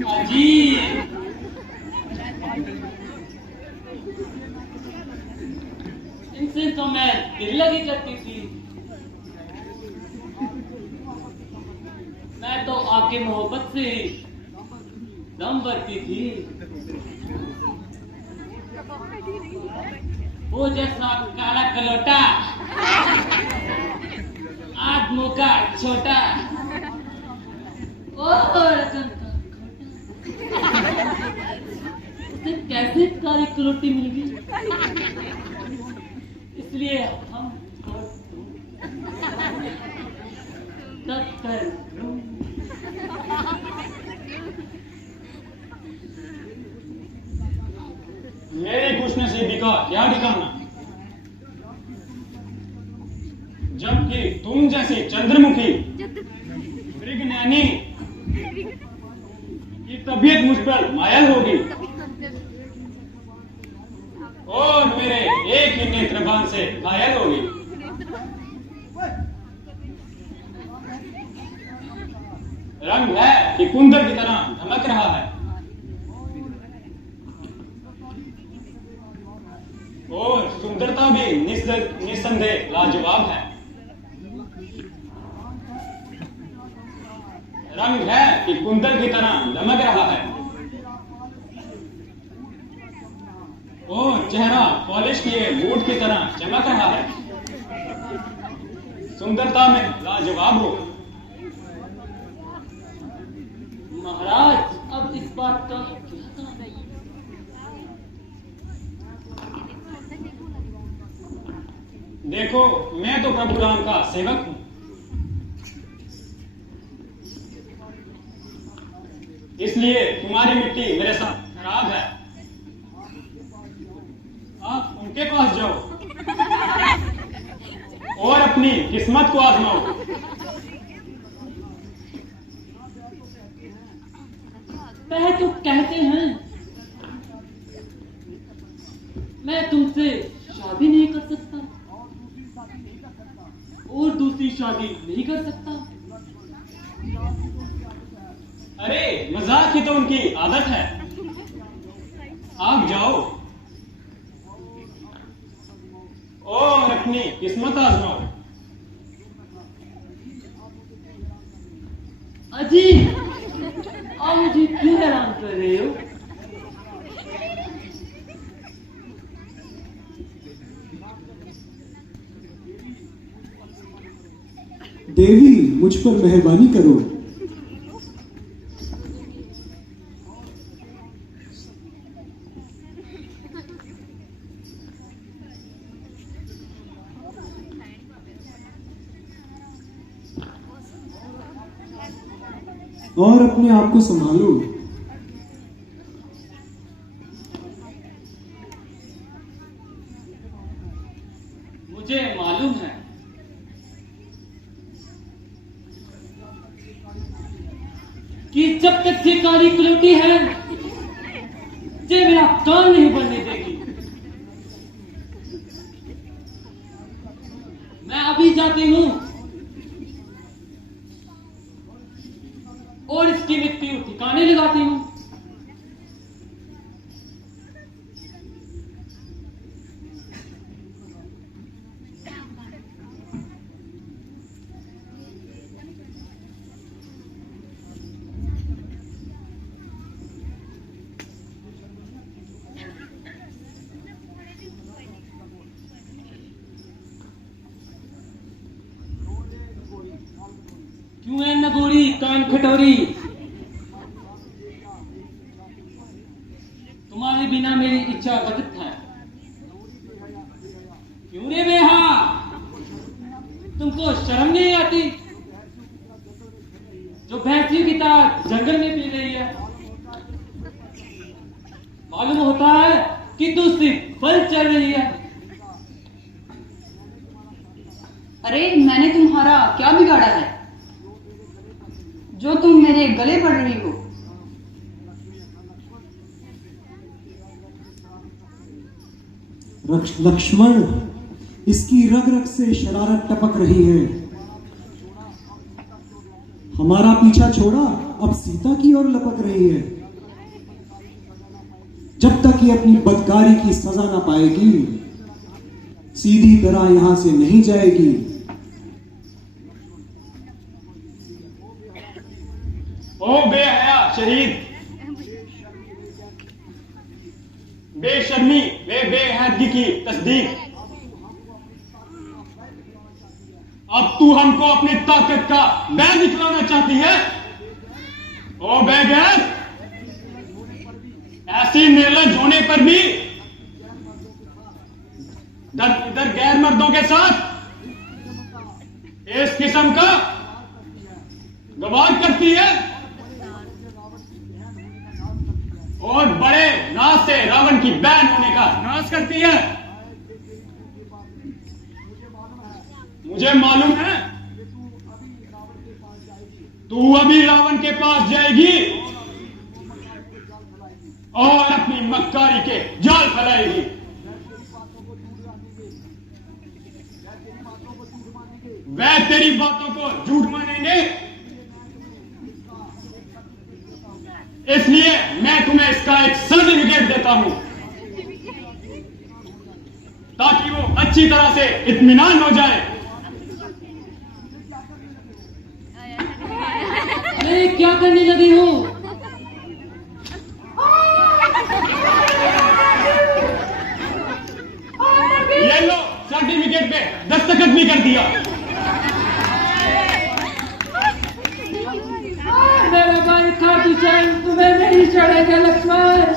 अजी इनसे तो मैं दिल लगी करती थी। मैं तो आपकी मोहब्बत से दम भरती थी। वो जैसा काला कलोटा आज मुंह का छोटा और उसे कैसे काली कलोटी मिल गई, इसलिए हम तब कर मेरी खुशनसीबी का क्या ठिकाना, जबकि तुम जैसी चंद्रमुखी मृगनयनी की तबीयत मुझ पर मायल होगी और मेरे एक ही नेत्रबान से घायल होगी। रंग है कि कुंदर की तरह धमक रहा है और सुंदरता भी निस्संदेह लाजवाब है। रंग है कि कुंदन की तरह दमक रहा है और चेहरा पॉलिश किए बूट की तरह चमक रहा है। सुंदरता में लाजवाब हो। महाराज अब इस बात का देखो, मैं तो प्रभु राम का सेवक हूं, इसलिए तुम्हारी मिट्टी मेरे साथ खराब है। आप उनके पास जाओ और अपनी किस्मत को आजमाओ। वह तो कहते हैं मैं तुमसे शादी नहीं कर सकता और दूसरी शादी नहीं कर सकता। अरे मजाक की तो उनकी आदत है। आप जाओ और अपनी किस्मत आजमाओ। अजी आप मुझे क्यों हैरान कर रहे हो? देवी मुझ पर मेहरबानी करो। और अपने आप को संभालो। मुझे मालूम है कि जब तक ये काली कलोटी है ये मेरा काम नहीं बनने देगी। मैं अभी जाती हूँ और इसकी मृत्यु ठिकाने लगाती हूँ। क्यों है नगोरी कान खटोरी, तुम्हारे बिना मेरी इच्छा व्यतीत है। क्यों रे बेहा, तुमको शर्म नहीं आती? जो भैंसी की तरह जंगल में पी रही है, मालूम होता है कि तू सिर्फ फल चल रही है। अरे मैंने तुम्हारा क्या बिगाड़ा है जो तुम मेरे गले पड़ रही हो? लक्ष्मण, इसकी रग रग से शरारत टपक रही है। हमारा पीछा छोड़ा, अब सीता की ओर लपक रही है। जब तक ये अपनी बदकारी की सजा ना पाएगी, सीधी तरह यहां से नहीं जाएगी। ओ बेहया शहीद, बेशर्मी वे बेहदगी की तस्दीक। अब तू हमको अपनी ताकत का बैग दिखलाना चाहती है? ओ बेगैर, ऐसी निर्लज होने पर भी इधर गैर मर्दों के साथ इस किस्म का गवाह करती है और बड़े नाज से रावण की बहन होने का नाश करती है। मुझे मालूम है तू अभी रावण के पास जाएगी और अपनी मक्कारी के जाल फैलाएगी। वह तेरी बातों को झूठ मानेंगे, इसलिए मैं तुम्हें इसका एक सर्टिफिकेट देता हूं ताकि वो अच्छी तरह से इत्मीनान हो जाए। अरे क्या करने लगी हो? ये लो, सर्टिफिकेट पे दस्तखत भी कर दिया। मेरा भाई खाटू श्याम तुम्हें नहीं छोड़ेगा लक्ष्मण।